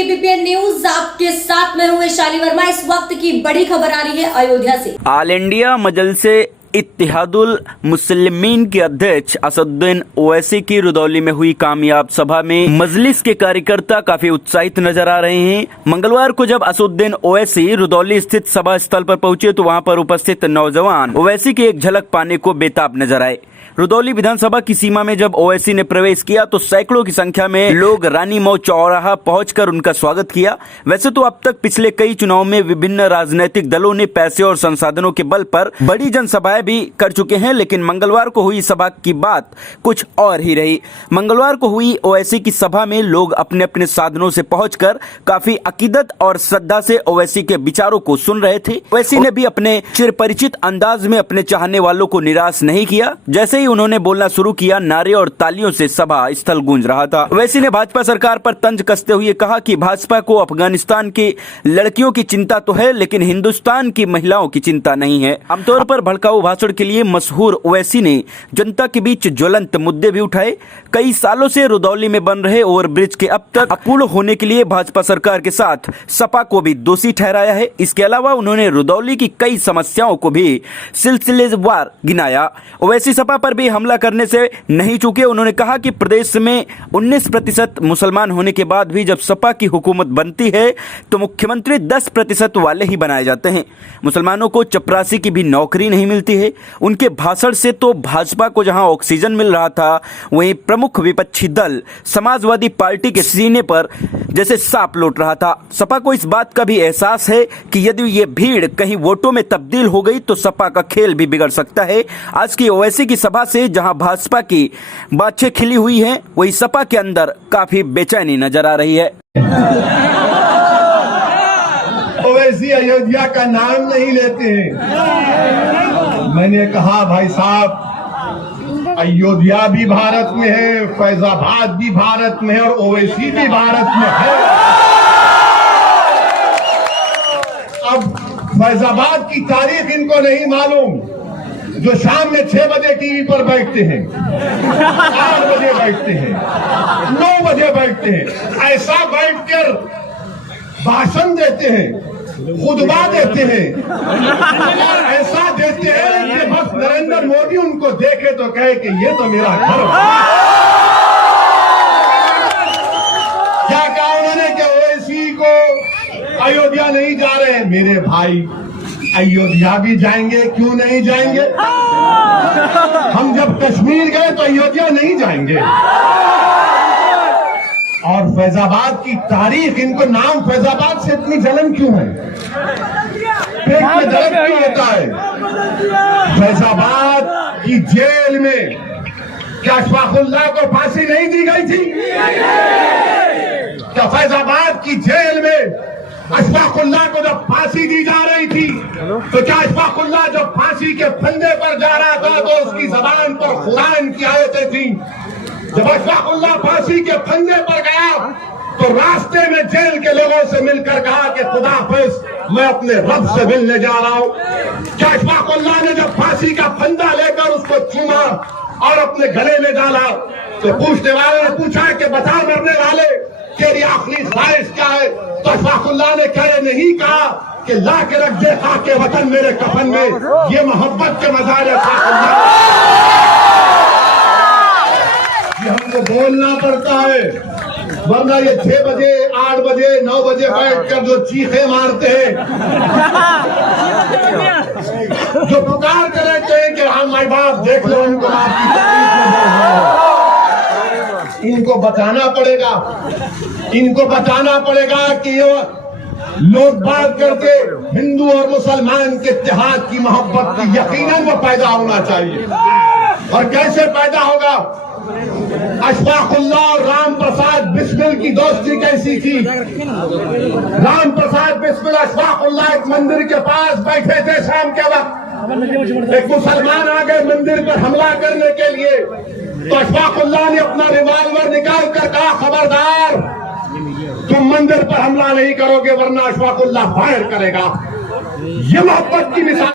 ABP news आपके साथ में हुए शाली वर्मा। इस वक्त की बड़ी खबर आ रही है अयोध्या से। ऑल इंडिया मजलिसे इत्तेहादुल मुस्लिमीन के अध्यक्ष असदुद्दीन ओवैसी की रुदौली में हुई कामयाब सभा में मजलिस के कार्यकर्ता काफी उत्साहित नजर आ रहे हैं। मंगलवार को जब असदुद्दीन ओवैसी रुदौली स्थित सभा स्थल पर पहुंचे तो वहां पर उपस्थित नौजवान ओवैसी की एक झलक पाने को बेताब नजर आए। रुदौली विधानसभा की सीमा में जब ओवैसी ने प्रवेश किया तो सैकड़ों की संख्या में लोग रानी मऊ चौराहा पहुंचकर उनका स्वागत किया। वैसे तो अब तक पिछले कई चुनाव में विभिन्न राजनीतिक दलों ने पैसे और संसाधनों के बल पर बड़ी जनसभाएं भी कर चुके हैं, लेकिन मंगलवार को हुई सभा की बात कुछ और ही रही। मंगलवार को हुई ओवैसी की सभा में लोग अपने अपने साधनों से पहुंचकर काफी अकीदत और श्रद्धा से ओवैसी के विचारों को सुन रहे थे। ओवैसी ने भी अपने चिरपरिचित अंदाज में अपने चाहने वालों को निराश नहीं किया। जैसे ही उन्होंने बोलना शुरू किया, नारे और तालियों से सभा स्थल गूंज रहा था। ओवैसी ने भाजपा सरकार पर तंज कसते हुए कहा कि भाजपा को अफगानिस्तान की लड़कियों की चिंता तो है, लेकिन हिंदुस्तान की महिलाओं की चिंता नहीं है। आमतौर पर भड़काऊ भाषण के लिए मशहूर ओवैसी ने जनता के बीच ज्वलंत मुद्दे भी उठाए। कई सालों से रुदौली में बन रहे ओवरब्रिज के अब तक अपूर्ण होने के लिए भाजपा सरकार के साथ सपा को भी दोषी ठहराया है। इसके अलावा उन्होंने रुदौली की कई समस्याओं को भी सिलसिलेवार गिनाया। ओवैसी सपा पर भी हमला करने से नहीं चूके। उन्होंने कहा कि प्रदेश में 19% मुसलमान होने के बाद भी जब सपा की हुकूमत बनती है तो मुख्यमंत्री 10% वाले ही बनाए जाते हैं। मुसलमानों को चपरासी की भी नौकरी नहीं मिलती है। उनके भाषण से तो भाजपा को जहां ऑक्सीजन मिल रहा था, वहीं प्रमुख विपक्षी दल समाजवादी पार्टी के सीने पर जैसे सांप लौट रहा था। सपा को इस बात का भी एहसास है कि यदि ये भीड़ कहीं वोटों में तब्दील हो गई तो सपा का खेल भी बिगड़ सकता है। आज की ओवैसी की सभा से जहां भाजपा की बाछें खिली हुई हैं, वहीं सपा के अंदर काफी बेचैनी नजर आ रही है। ओवैसी अयोध्या का नाम नहीं लेते हैं। मैंने कहा भाई साहब, अयोध्या भी भारत में है, फैजाबाद भी भारत में है और ओवैसी भी भारत में है। अब फैजाबाद की तारीख इनको नहीं मालूम, जो शाम में 6 बजे टीवी पर बैठते हैं, 8 बजे बैठते हैं, 9 बजे बैठते हैं, ऐसा बैठकर भाषण देते हैं, खुतबा देते हैं और ऐसा देते हैं कि बस नरेंद्र मोदी उनको देखे तो कहे कि ये तो मेरा घर है। क्या कहा उन्होंने कि ओवैसी को अयोध्या नहीं जा रहे हैं। मेरे भाई, अयोध्या भी जाएंगे, क्यों नहीं जाएंगे? हम जब कश्मीर गए तो अयोध्या नहीं जाएंगे। और फैजाबाद की तारीख, इनको नाम फैजाबाद से इतनी जलन क्यों है? पेट में दर्द क्यों होता है? फैजाबाद की जेल में क्या अशफाकुल्लाह को फांसी नहीं दी गई थी? क्या फैजाबाद की जेल में अशफाकुल्लाह को जब फांसी दी जा रही थी तो क्या अशफाकुल्लाह जब फांसी के फंदे पर जा रहा था तो उसकी जबान पर कुरान की आयतें थी? जब अशफाकुल्लाह फांसी के फंदे पर गया तो रास्ते में जेल के लोगों से मिलकर कहा कि खुदा हाफिज, मैं अपने रब से मिलने जा रहा हूं। क्या अशफाकुल्लाह ने जब फांसी का फंदा लेकर उसको चूमा और अपने गले में डाला तो पूछने वाले ने पूछा कि बता मरने वाले, तेरी आखिरी ख्वाहिश क्या है? तो अशफाकुल्लाह ने कहे नहीं कहा कि ला के रख दे खाके वतन मेरे कफन में, ये मोहब्बत के मज़ार है। ये हमको बोलना पड़ता है, वरना ये 6 बजे, 8 बजे, 9 बजे बैठकर जो चीखे मारते हैं, जो पुकार कर रहते हैं कि हम माई बाप देख लो, उनको इनको बताना पड़ेगा, इनको बताना पड़ेगा कि ये लोग बात करके हिंदू और मुसलमान के इत्तेहाद की मोहब्बत की यकीनन वो पैदा होना चाहिए। और कैसे पैदा होगा? अशफाकुल्लाह और राम प्रसाद बिस्मिल की दोस्ती कैसी थी? राम प्रसाद बिस्मिल अशफाकुल्लाह एक मंदिर के पास बैठे थे शाम के वक्त। एक मुसलमान आ गए मंदिर पर हमला करने के लिए तो अशफाकुल्लाह ने अपना रिवॉल्वर निकाल कर कहा, खबरदार, तुम मंदिर पर हमला नहीं करोगे वरना अशफाकुल्लाह फायर करेगा। ये मोहब्बत की मिसाल